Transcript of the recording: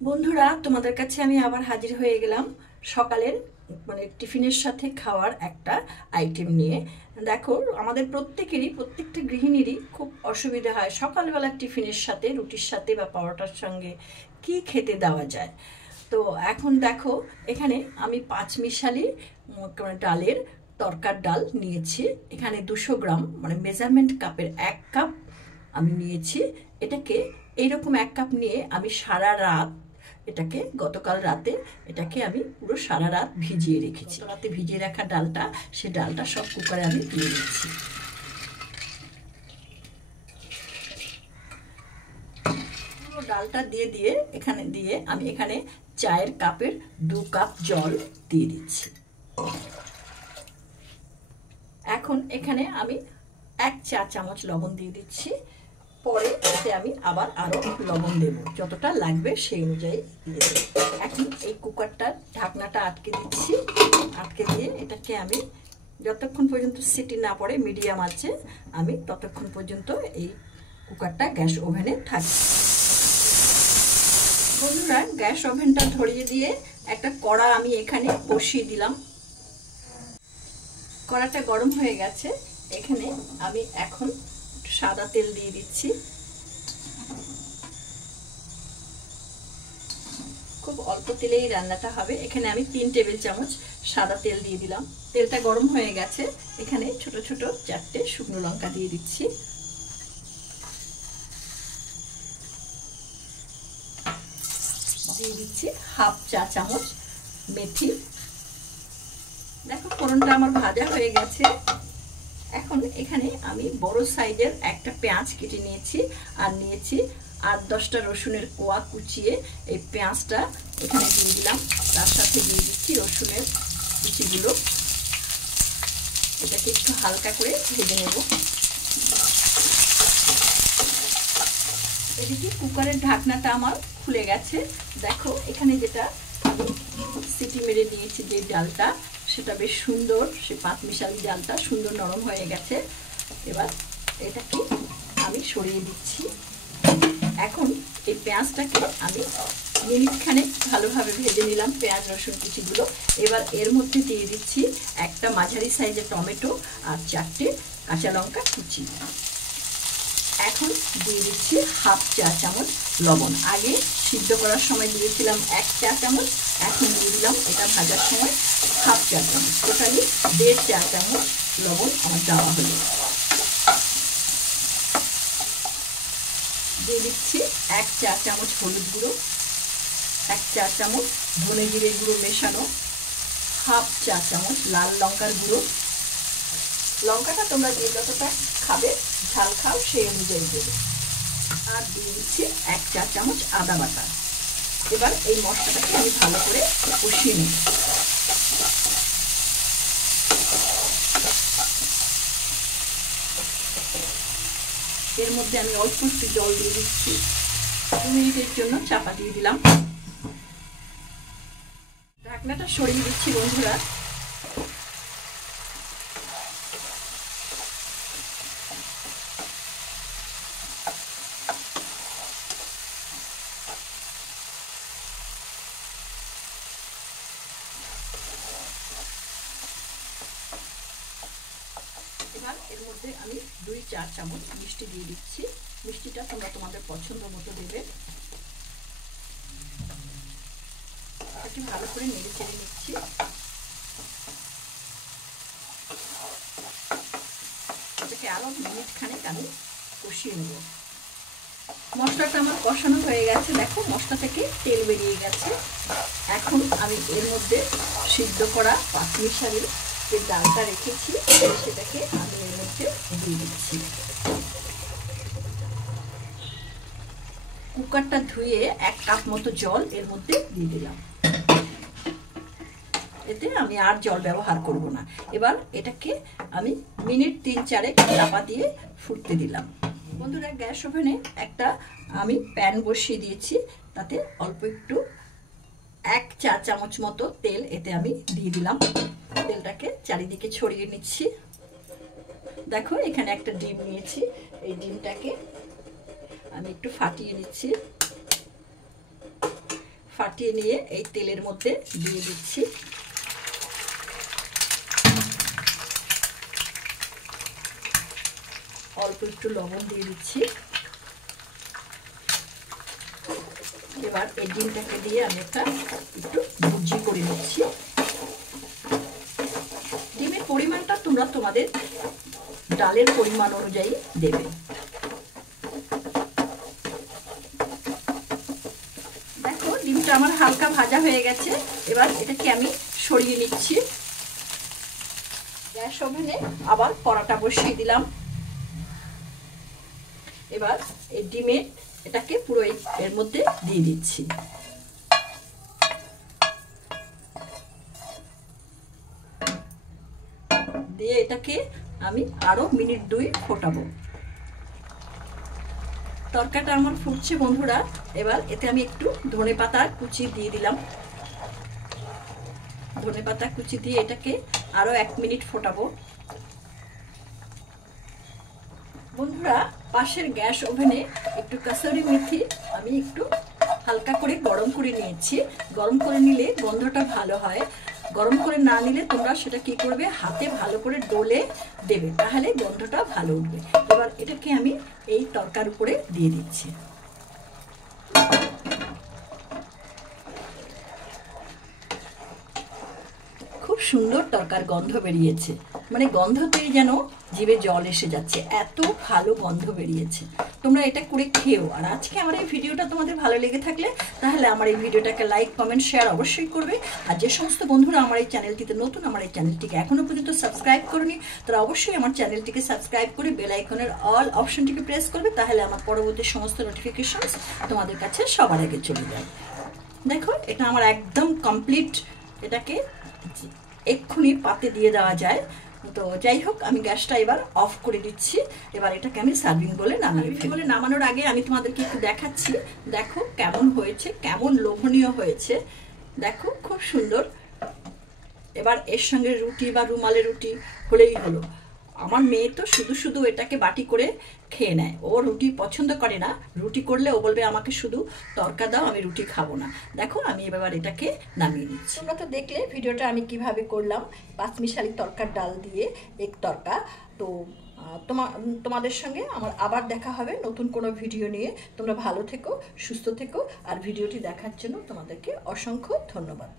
বন্ধুরা, তোমাদের কাছে আমি আবার হাজির হয়ে গেলাম সকালের টিফিনের সাথে খাওয়ার একটা আইটেম নিয়ে। দেখো, আমাদের প্রত্যেকটা গৃহিণীরই খুব অসুবিধা হয় সকালবেলা টিফিনের সাথে, রুটির সাথে বা পরোটার সঙ্গে কি খেতে দেওয়া যায়। তো এখন দেখো, এখানে আমি পাঁচমিশালি ডালের তরকার ডাল নিয়েছি। এখানে 200 গ্রাম, মেজারমেন্ট কাপের 1 কাপ আমি নিয়েছি। এটাকে এইরকম 1 কাপ নিয়ে আমি সারা রাত, গতকাল রাতে এটাকে আমি পুরো সারা রাত ভিজিয়ে রেখেছি। রাতে ভিজিয়ে রাখা ডালটা, সে ডালটা সব কুকারে আমি দিয়ে দিচ্ছি। পুরো ডালটা দিয়ে আমি এখানে চায়ের কাপের 2 কাপ জল দিয়ে দিচ্ছি। এখন এখানে আমি 1 চা চামচ লবণ দিয়ে দিচ্ছি। পরে এতে আমি আবার আরো লবণ দেব, যতটা লাগবে সেই অনুযায়ী দিয়ে দেব। এখন এই কুকারটার ঢাকনাটা আটকে দিচ্ছি। আটকে দিয়ে এটাকে আমি যতক্ষণ পর্যন্ত সিটি না পড়ে মিডিয়াম আছে, আমি ততক্ষণ পর্যন্ত এই কুকারটা গ্যাস ওভেনে থাকবে। বন্ধুরা, গ্যাস ওভেনটা ধরিয়ে দিয়ে একটা কড়া আমি এখানে বসিয়ে দিলাম। কড়াটা গরম হয়ে গেছে। এখানে আমি এখন সাদা তেল দিয়ে দিচ্ছি। খুব অল্প তেলেই রান্নাটা হবে। এখানে আমি 3 টেবিল চামচ সাদা তেল দিয়ে দিলাম। তেলটা গরম হয়ে গেছে। এখানে ছোট ছোট 4টে শুকনো লঙ্কা দিয়ে দিচ্ছি। দিয়ে দিচ্ছি হাফ চা চামচ মেথি। দেখো, ফোড়নটা আমার ভাজা হয়ে গেছে। এখন এখানে আমি বড় সাইজের একটা পেঁয়াজ কেটে নিয়েছি, আর নিয়েছি 8-10টা রসুনের কোয়া কুচিয়ে। এই পেঁয়াজটা এখানে দিয়ে দিলাম, তার সাথে দিয়ে দিচ্ছি রসুনের কুচিগুলো। এটাকে একটু হালকা করে ভেজে নেব। এদিকে কুকারের ঢাকনাটা আমার খুলে গেছে। দেখো, এখানে যেটা আমি সিটি মেরে নিয়েছি যে ডালটা, সেটা বেশ সুন্দর, সে পাঁচমিশালি ডালটা সুন্দর নরম হয়ে গেছে। এবার এটাকে আমি সরিয়ে দিচ্ছি। এখন এই পেঁয়াজটাকে আমি মিনিটখানেক ভালোভাবে ভেজে নিলাম, পেঁয়াজ রসুন কুচিগুলো। এবার এর মধ্যে দিয়ে দিচ্ছি একটা মাঝারি সাইজের টমেটো আর 4টে কাঁচা লঙ্কা কুচি। এখন দিয়ে দিচ্ছি হাফ চা চামচ লবণ। আগে সিদ্ধ করার সময় দিয়েছিলাম 1 চা চামচ, এখন দিয়ে দিলাম এটা ভাজার সময় হাফ চা চামচ। টোটালি 1.5 চা চামচ লবণ আমার দেওয়া হলো। দিয়ে দিচ্ছি 1 চা চামচ হলুদ গুঁড়ো, 1 চা চামচ ধনে জিরে গুঁড়ো মেশানো, হাফ চা চামচ লাল লঙ্কার গুঁড়ো। লঙ্কাটা তোমরা যে যতটা খাবে, ঝাল খাও সেই অনুযায়ী দেবে। আর দিয়ে দিচ্ছি 1 চা চামচ আদা বাটা। এবার এই মশলাটাকে আমি ভালো করে কষিয়ে নেব। এর মধ্যে আমি অল্প একটু জল দিয়ে দিচ্ছি। 2 মিনিটের জন্য চাপা দিয়ে দিলাম। ঢাকনাটা সরিয়ে দিচ্ছি বন্ধুরা। এবার এর মধ্যে আমি 2 চা চামচ মিষ্টি দিয়ে দিচ্ছি। মিষ্টিটা তোমরা তোমাদের পছন্দ মতো দেবে। একটু ভালো করে নেড়ে চেড়ে নিচ্ছি। এটাকে আরো মিনিট খানেক আমি কষিয়ে নেব। মশলাটা আমার কষানো হয়ে গেছে। দেখো, মশলা থেকে তেল বেরিয়ে গেছে। এখন আমি এর মধ্যে সিদ্ধ করা পাঁচমিশালির যে ডালটা রেখেছি, সেটাকে আমি এর মধ্যে দিয়ে দিচ্ছি। কুকারটা ধুয়ে 1 কাপ মতো জল এর মধ্যে দিয়ে দিলাম। এতে আমি আর জল ব্যবহার করব না। এবার এটাকে আমি মিনিট 3-4 চাপা দিয়ে ফুটতে দিলাম। বন্ধুরা, গ্যাস ওভেনে একটা আমি প্যান বসিয়ে দিয়েছি। তাতে অল্প একটু 1 চা চামচ মতো তেল এতে আমি দিয়ে দিলাম। তেলটাকে চারিদিকে ছড়িয়ে নিচ্ছি। দেখো, এখানে একটা ডিম নিয়েছি। এই ডিমটাকে আমি একটু ফাটিয়ে নিচ্ছি। ফাটিয়ে নিয়ে এই তেলের মধ্যে দিয়ে দিচ্ছি। অল্প একটু লবণ দিয়ে দিচ্ছি। এবার এই ডিমটাকে দিয়ে আমি একটু ভুজি করে নিচ্ছি। ডিমের পরিমাণটা তোমরা তোমাদের ডালের পরিমাণ অনুযায়ী দেবে। দেখো ডিমটা আমার হালকা ভাজা হয়ে গেছে। এবার এটাকে আমি সরিয়ে নিচ্ছি। গ্যাস ওভেনে আবার কড়াটা বসিয়ে দিলাম। এবার এই ডিমের এটাকে পুরো এর মধ্যে দিয়ে দিচ্ছি। দিয়ে এটাকে আমি আরো মিনিট 2 ফোটাবো। তরকারিটা আমার ফুটছে বন্ধুরা। এবার এতে আমি একটু ধনেপাতা কুচি দিয়ে দিলাম। ধনেপাতা কুচি দিয়ে এটাকে আরো 1 মিনিট ফোটাবো। বন্ধুরা পাশের গ্যাস ওভেনে একটু কাসুরি মেথি আমি একটু হালকা করে গরম করে নিয়েছি। গরম করে নিলে গন্ধটা ভালো হয়। গরম করে না নিলে তোমরা সেটা কি করবে, হাতে ভালো করে ডলে দেবে, তাহলে গন্ধটা ভালো উঠবে। এবার এটাকে আমি এই তরকার উপরে দিয়ে দিচ্ছি। খুব সুন্দর তরকার গন্ধ বেরিয়েছে, মানে গন্ধতেই যেন জিভে জল এসে যাচ্ছে, এত ভালো গন্ধ বেরিয়েছে। তোমরা এটা করে খেও। আর আজকে আমার এই ভিডিওটা তোমাদের ভালো লেগে থাকলে তাহলে আমার এই ভিডিওটাকে লাইক কমেন্ট শেয়ার অবশ্যই করবে। আর যে সমস্ত বন্ধুরা আমার এই চ্যানেলটিতে নতুন, আমার এই চ্যানেলটিকে এখনো পর্যন্ত সাবস্ক্রাইব করনি, তারা অবশ্যই আমার চ্যানেলটিকে সাবস্ক্রাইব করে বেল আইকনের অল অপশনটিকে প্রেস করবে, তাহলে আমার পরবর্তী সমস্ত নোটিফিকেশনস তোমাদের কাছে সবার আগে চলে যায়। দেখো এটা আমার একদম কমপ্লিট। এটাকে এক্ষুনি পাতে দিয়ে দেওয়া যায়। তো যাই হোক আমি গ্যাসটা এবার অফ করে দিচ্ছি। এবার এটাকে আমি সার্ভিং বলে নামানোর আগে আমি তোমাদেরকে একটু দেখাচ্ছি। দেখো কেমন হয়েছে, কেমন লোভনীয় হয়েছে। দেখো খুব সুন্দর। এবার এর সঙ্গে রুটি বা রুমালের রুটি হলেই হলো। আমার মেয়ে তো শুধু শুধু এটাকে বাটি করে খেয়ে নেয়। ও রুটি পছন্দ করে না। রুটি করলে ও বলবে আমাকে শুধু তরকা দাও, আমি রুটি খাবো না। দেখো আমি এবার এটাকে নামিয়ে নিচ্ছি। তোমরা তো দেখলে ভিডিওটা আমি কিভাবে করলাম, পাঁচমিশালি তরকার ডাল দিয়ে এক তরকা। তো তোমাদের সঙ্গে আমার আবার দেখা হবে নতুন কোনো ভিডিও নিয়ে। তোমরা ভালো থেকো, সুস্থ থেকো। আর ভিডিওটি দেখার জন্য তোমাদেরকে অসংখ্য ধন্যবাদ।